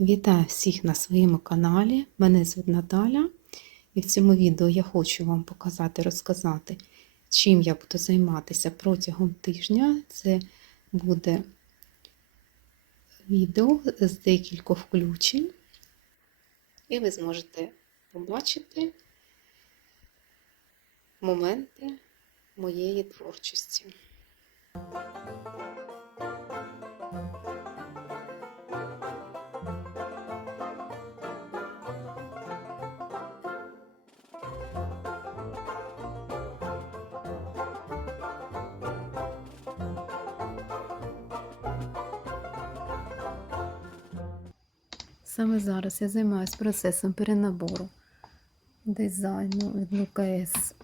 Вітаю всіх на своєму каналі. Мене звуть Наталя, і в цьому відео я хочу вам показати, розказати, чим я буду займатися протягом тижня. Це буде відео з декількох включень, і ви зможете побачити моменти моєї творчості. Саме зараз я займаюся процесом перенабору дизайну від ЛКС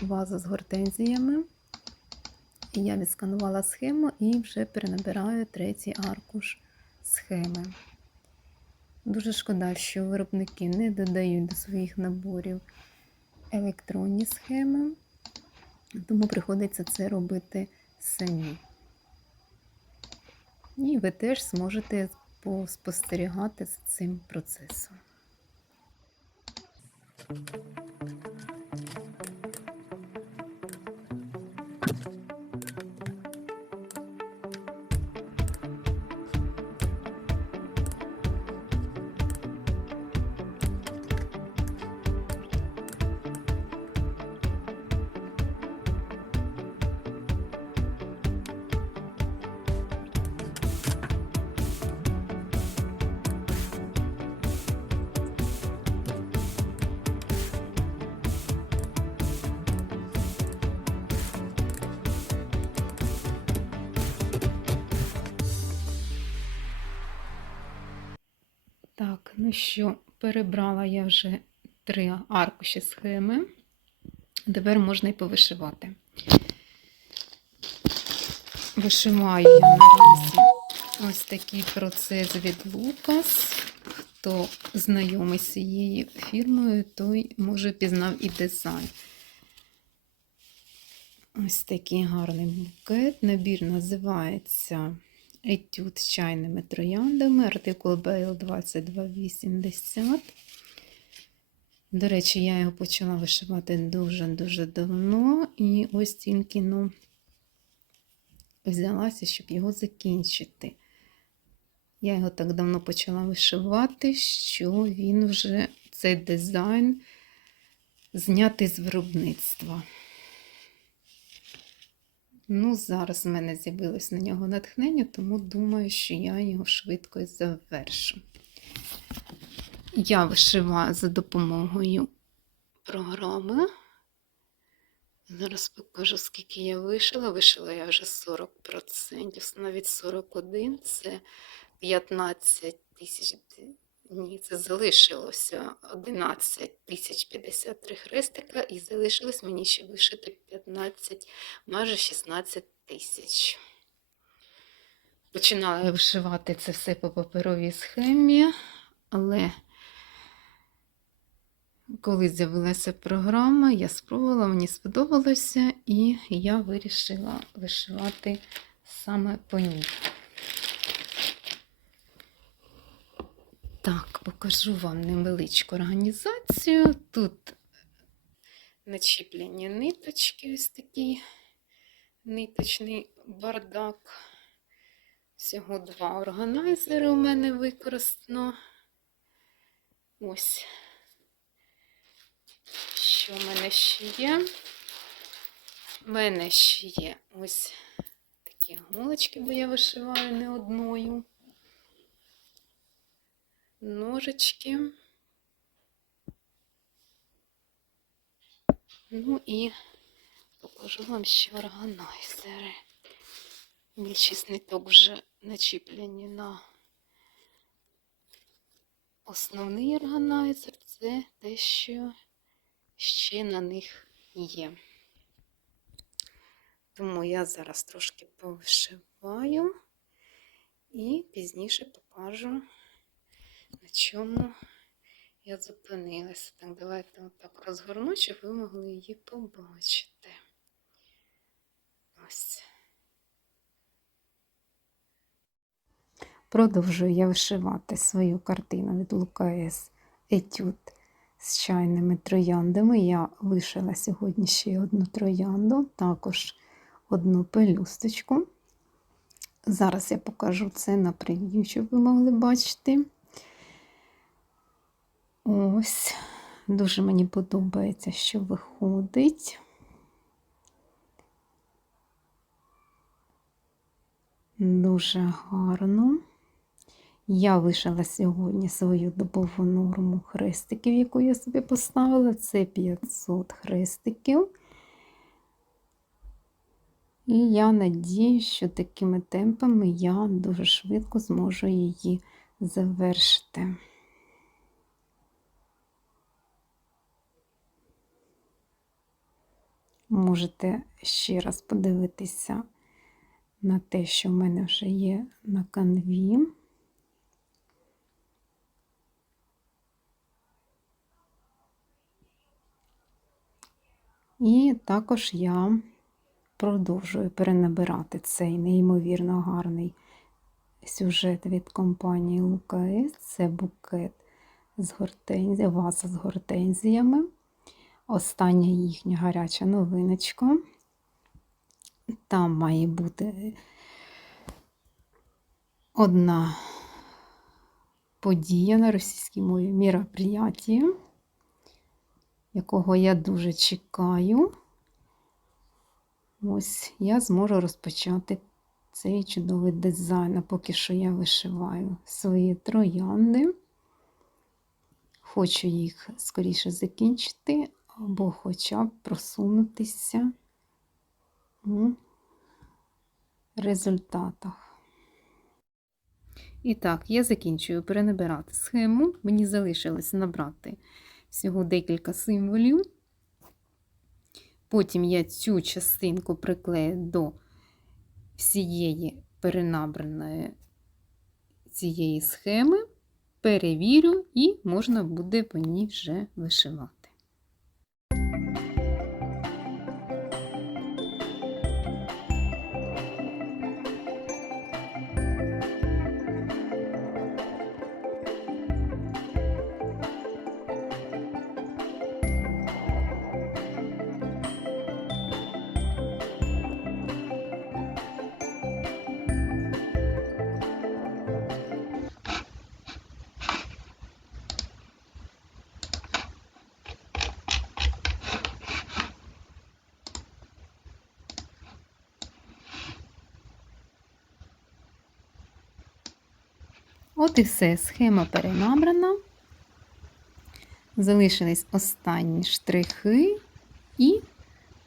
ваза з гортензіями. Я відсканувала схему і вже перенабираю третій аркуш схеми. Дуже шкода, що виробники не додають до своїх наборів електронні схеми, тому приходиться це робити самі. І ви теж зможете спостерігати за цим процесом. Так, ну що, перебрала я вже три аркуші схеми. Тепер можна і повишивати. Вишиваю я наразі ось такий процес від Лукас. Хто знайомий з цією фірмою, той може пізнав і дизайн. Ось такий гарний букет. Набір називається етюд з чайними трояндами, артикул BL 2280. До речі, я його почала вишивати дуже-дуже давно, і ось тільки ну, взялася, щоб його закінчити. Я його так давно почала вишивати, що він вже цей дизайн знятий з виробництва. Ну, зараз в мене з'явилось на нього натхнення, тому думаю, що я його швидко і завершу. Я вишиваю за допомогою програми. Зараз покажу, скільки я вишила. Вишила я вже 40%, навіть 41 це 15 тисяч. Ні, це залишилося 11 тисяч 53 хрестика, і залишилось мені ще вишити 15, майже 16 тисяч. Починала я вишивати це все по паперовій схемі, але коли з'явилася програма, я спробувала, мені сподобалося, і я вирішила вишивати саме по ній. Так, покажу вам невеличку організацію. Тут начіплені ниточки, ось такий ниточний бардак. Всього два органайзери у мене використано. Ось, що в мене ще є? У мене ще є ось такі голочки, бо я вишиваю не одною ножички. Ну і покажу вам ще органайзери. Більшість ниток вже начіплені на основний органайзер. Це те, що ще на них є. Тому я зараз трошки повишиваю і пізніше покажу на чому я зупинилася. Так, давайте отак розгорну, щоб ви могли її побачити. Ось. Продовжую я вишивати свою картину від Лукаес Етюд з чайними трояндами. Я вишила сьогодні ще одну троянду, також одну пелюсточку. Зараз я покажу це на прев'ю, щоб ви могли бачити. Ось, дуже мені подобається, що виходить. Дуже гарно. Я вишила сьогодні свою добову норму хрестиків, яку я собі поставила. Це 500 хрестиків. І я надію, що такими темпами я дуже швидко зможу її завершити. Можете ще раз подивитися на те, що в мене вже є на канві. І також я продовжую перенабирати цей неймовірно гарний сюжет від компанії Лукаес. Це букет з гортензія, ваза з гортензіями. Остання їхня гаряча новиночка. Там має бути одна подія на російській мові міроприяття, якого я дуже чекаю. Ось я зможу розпочати цей чудовий дизайн, а поки що я вишиваю свої троянди. Хочу їх скоріше закінчити, або хоча б просунутися у результатах. І так, я закінчую перенабирати схему. Мені залишилось набрати всього декілька символів. Потім я цю частинку приклею до всієї перенабраної цієї схеми, перевірю, і можна буде по ній вже вишивати. От і все, схема перенабрана. Залишились останні штрихи, і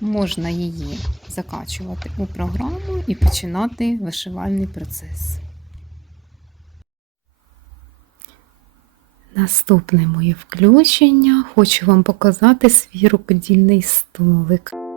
можна її закачувати у програму і починати вишивальний процес. Наступне моє включення. Хочу вам показати свій рукодільний столик.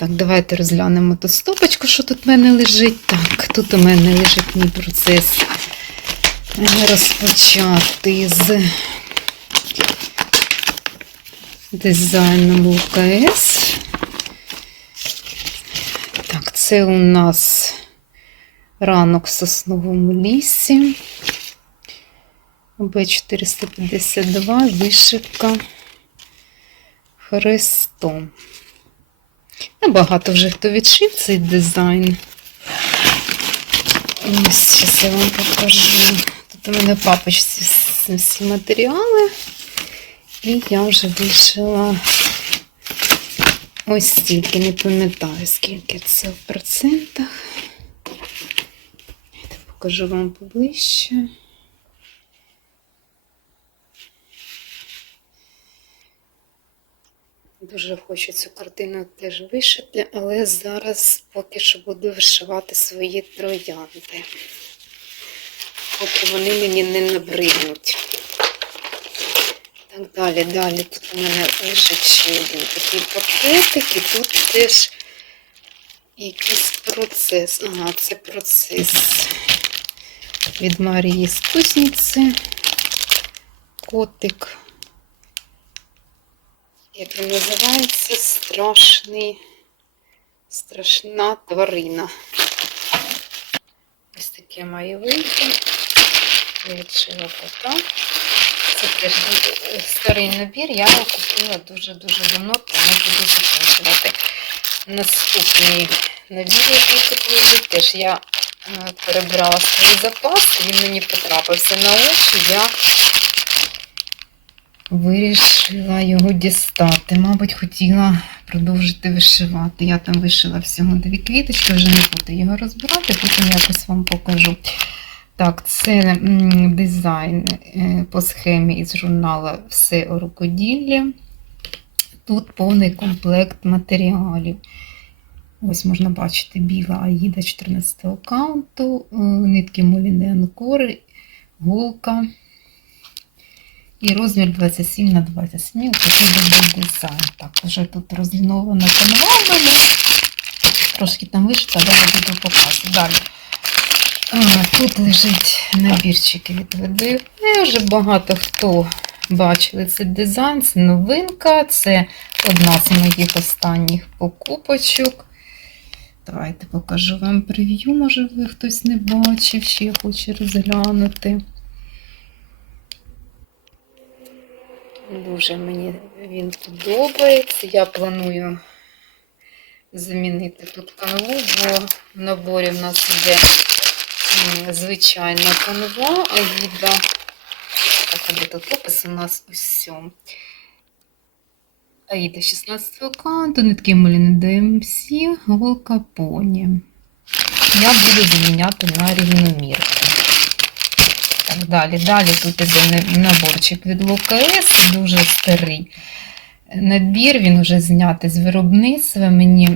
Так, давайте розглянемо ту стопочку, що тут в мене лежить. Так, тут у мене лежить мій процес розпочати з дизайном УКС. Так, це у нас ранок в сосновому лісі. Б452 вишивка хрестом. Небагато вже хто відшив цей дизайн. Ось, зараз я вам покажу. Тут у мене папочці всі матеріали. І я вже вишила ось стільки, не пам'ятаю, скільки це в процентах. Покажу вам поближче. Дуже хочу цю картину теж вишити, але зараз поки що буду вишивати свої троянди. Поки вони мені не набриднуть. Так далі, далі. Тут у мене лежить ще один такий пакетик, і тут теж якийсь процес. Ага, це процес від Марії з Кузниці. Котик. Як він називається? Страшний, страшна тварина. Ось таке має вийти. Я кота. Це теж старий набір. Я його купила дуже-дуже давно, тому буду закінчувати. Наступний набір, який тут теж я е, перебирала свої запаси, він мені потрапився на очі. Я вирішила його дістати. Мабуть, хотіла продовжити вишивати. Я там вишила всього дві квіточки, вже не буду його розбирати, потім якось вам покажу. Так, це дизайн е, по схемі із журналу Все у рукоділлі. Тут повний комплект матеріалів. Ось можна бачити біла аїда 14 каунту, е, нитки Моліни Анкори, голка і розмір 27 на 27. Ось такий буде дизайн. Так, вже тут розлінована канва. Трошки там вишита, далі буду показувати. Далі. Тут лежить набірчик від ВДВ. Вже багато хто бачили цей дизайн. Це новинка, це одна з моїх останніх покупочок. Давайте покажу вам прев'ю, може ви хтось не бачив, ще хоче розглянути. Дуже мені він подобається. Я планую замінити тут канву, бо в наборі в нас іде м, звичайна канва, аїда. Так, а де тут опис у нас усьом. Аїда 16 канту, нитки Моліни ДМС, голка поні. Я буду заміняти на рівномірку. Так, далі. Далі тут іде наборчик від ЛКС, дуже старий набір, він вже знятий з виробництва. Мені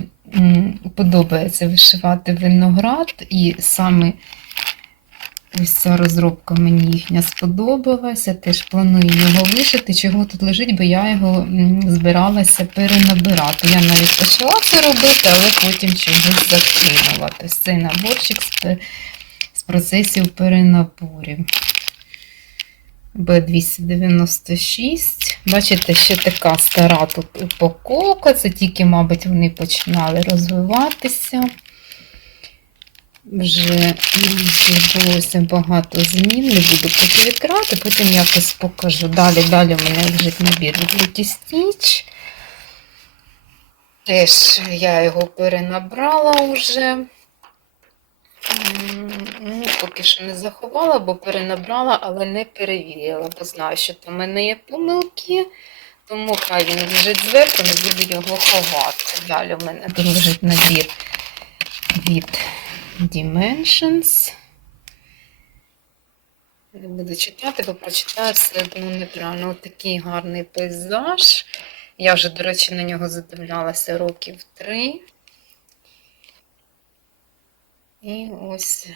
подобається вишивати виноград, і саме ось ця розробка мені їхня сподобалася. Теж планую його вишити. Чого тут лежить, бо я його збиралася перенабирати. Я навіть почала це робити, але потім чогось закинула. Тобто цей наборчик процесів перенаборів. Б296. Бачите, ще така стара тут упаковка. Це тільки, мабуть, вони починали розвиватися. Вже відбулося багато змін. Не буду поки відкривати, потім якось покажу. Далі, далі у мене лежить набір від Stitch. Теж я його перенабрала вже. Ну, поки що не заховала, бо перенабрала, але не перевірила, бо знаю, що там в мене є помилки, тому хай він лежить зверху, не буду його ховати. Далі в мене тут лежить набір від Dimensions. Не буду читати, бо прочитаю все одно неправильно. Ось такий гарний пейзаж. Я вже, до речі, на нього задивлялася років три. І ось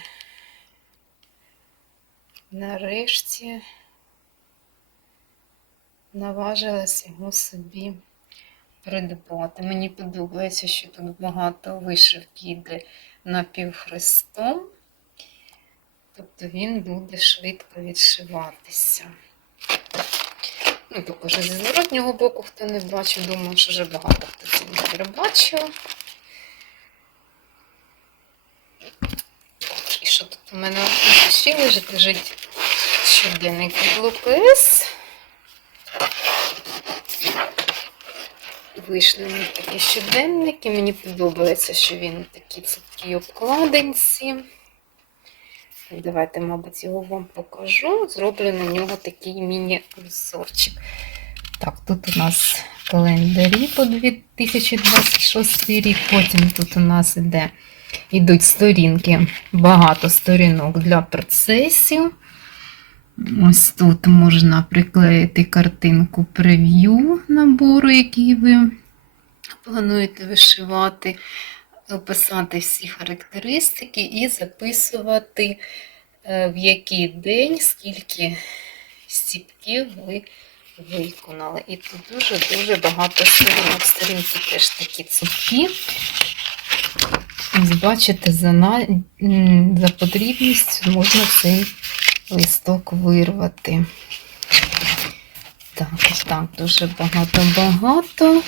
нарешті наважилась його собі придбати. Мені подобається, що тут багато вишивки йде напівхрестом, тобто він буде швидко відшиватися. Ну, покажу зі зворотнього боку, хто не бачив, думаю, що вже багато хто це не перебачив. І що тут у мене ще лежить? Щоденник від Лукес. Вийшли мені такі щоденники. Мені подобається, що він такі цупкі обкладинці. Давайте, мабуть, його вам покажу. Зроблю на нього такий міні-обзорчик. Так, тут у нас календарі по 2026 рік. Потім тут у нас іде Ідуть сторінки, багато сторінок для процесів. Ось тут можна приклеїти картинку прев'ю набору, який ви плануєте вишивати, описати всі характеристики і записувати, е, в який день, скільки стіпків ви виконали. І тут дуже-дуже багато сторінок. Сторінки теж такі цупкі. Бачите, за, на... за потрібністю можна цей листок вирвати. Так, ось так, дуже багато-багато.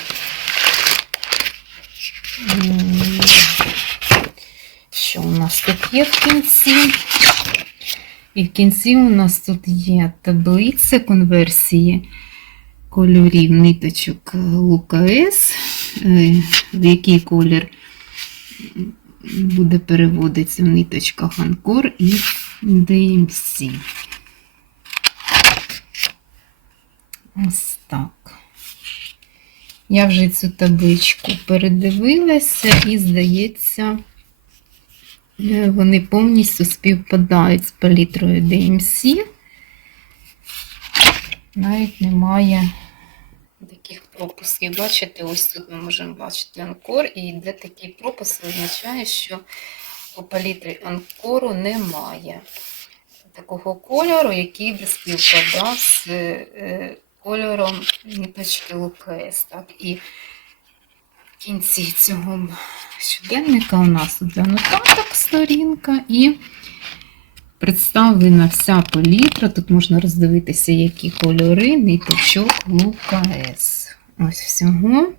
Що у нас тут є в кінці? І в кінці у нас тут є таблиця конверсії кольорів ниточок Лука С, е, в який колір буде переводитися в ниточках Анкор і DMC. Ось так. Я вже цю табличку передивилася і, здається, е, вони повністю співпадають з палітрою DMC. Навіть немає таких пропусків. Бачите, ось тут ми можемо бачити анкор, і йде такий пропуск, означає, що у палітрі анкору немає такого кольору, який би співпадав з е, кольором ниточки ЛКС. Так? І в кінці цього щоденника у нас тут нотаток сторінка і представлена вся палітра. Тут можна роздивитися, які кольори ниточок ЛКС. Ось всього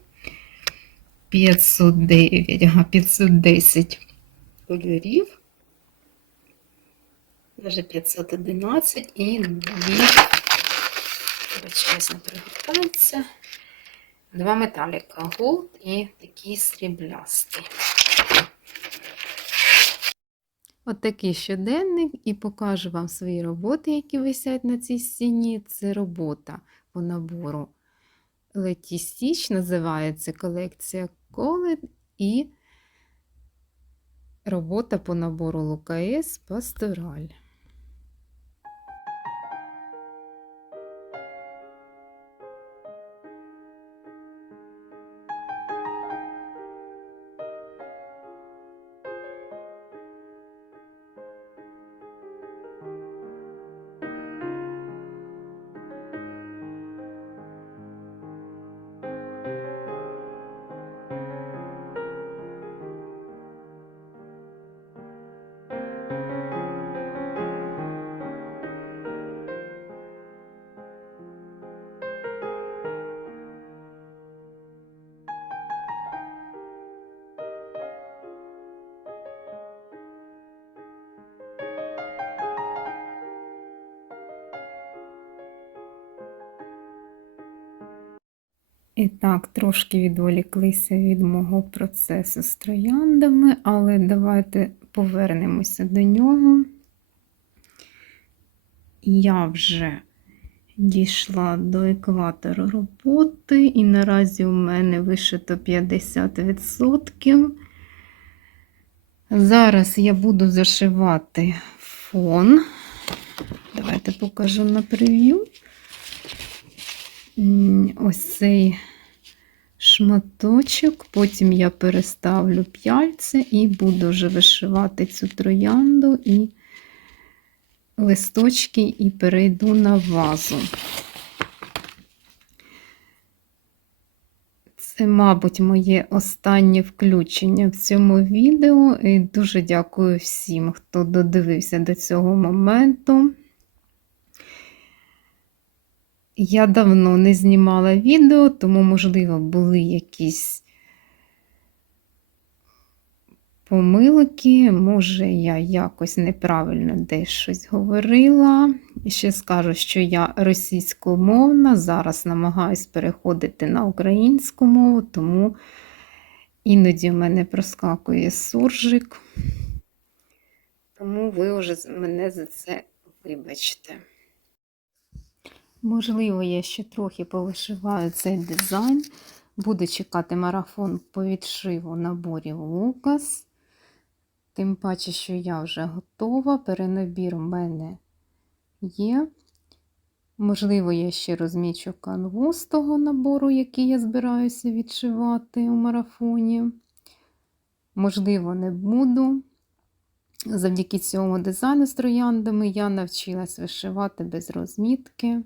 509, ага, 510 кольорів. Даже 511 і дві, чесно, приготується. Два металіка голд і такий сріблястий. От щоденник, і покажу вам свої роботи, які висять на цій стіні. Це робота по набору Леті Січ, називається колекція Колет і робота по набору Лукаес Пастораль. І так, трошки відволіклися від мого процесу з трояндами, але давайте повернемося до нього. Я вже дійшла до екватору роботи, і наразі у мене вишито 50%. Зараз я буду зашивати фон. Давайте покажу на прев'ю. Ось цей шматочок, потім я переставлю п'яльце і буду вже вишивати цю троянду і листочки, і перейду на вазу. Це, мабуть, моє останнє включення в цьому відео. І дуже дякую всім, хто додивився до цього моменту. Я давно не знімала відео, тому, можливо, були якісь помилки. Може, я якось неправильно десь щось говорила. Ще скажу, що я російськомовна, зараз намагаюсь переходити на українську мову, тому іноді в мене проскакує суржик. Тому ви вже мене за це вибачте. Можливо, я ще трохи повишиваю цей дизайн. Буду чекати марафон по відшиву наборів Лукас. Тим паче, що я вже готова. Перенабір в мене є. Можливо, я ще розмічу канву з того набору, який я збираюся відшивати у марафоні. Можливо, не буду. Завдяки цьому дизайну з трояндами я навчилась вишивати без розмітки.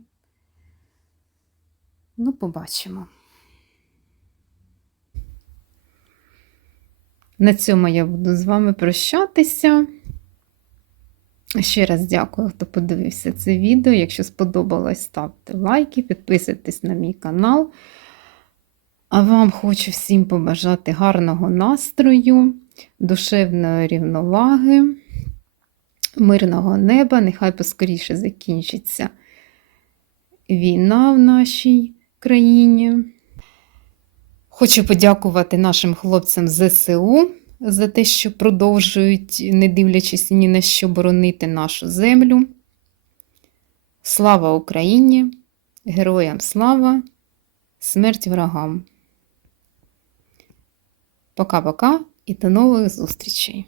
Ну, побачимо. На цьому я буду з вами прощатися. Ще раз дякую, хто подивився це відео. Якщо сподобалось, ставте лайки, підписуйтесь на мій канал. А вам хочу всім побажати гарного настрою, душевної рівноваги, мирного неба. Нехай поскоріше закінчиться війна в нашій країні. Хочу подякувати нашим хлопцям ЗСУ за те, що продовжують, не дивлячись ні на що, боронити нашу землю. Слава Україні! Героям слава! Смерть ворогам! Пока-пока і до нових зустрічей!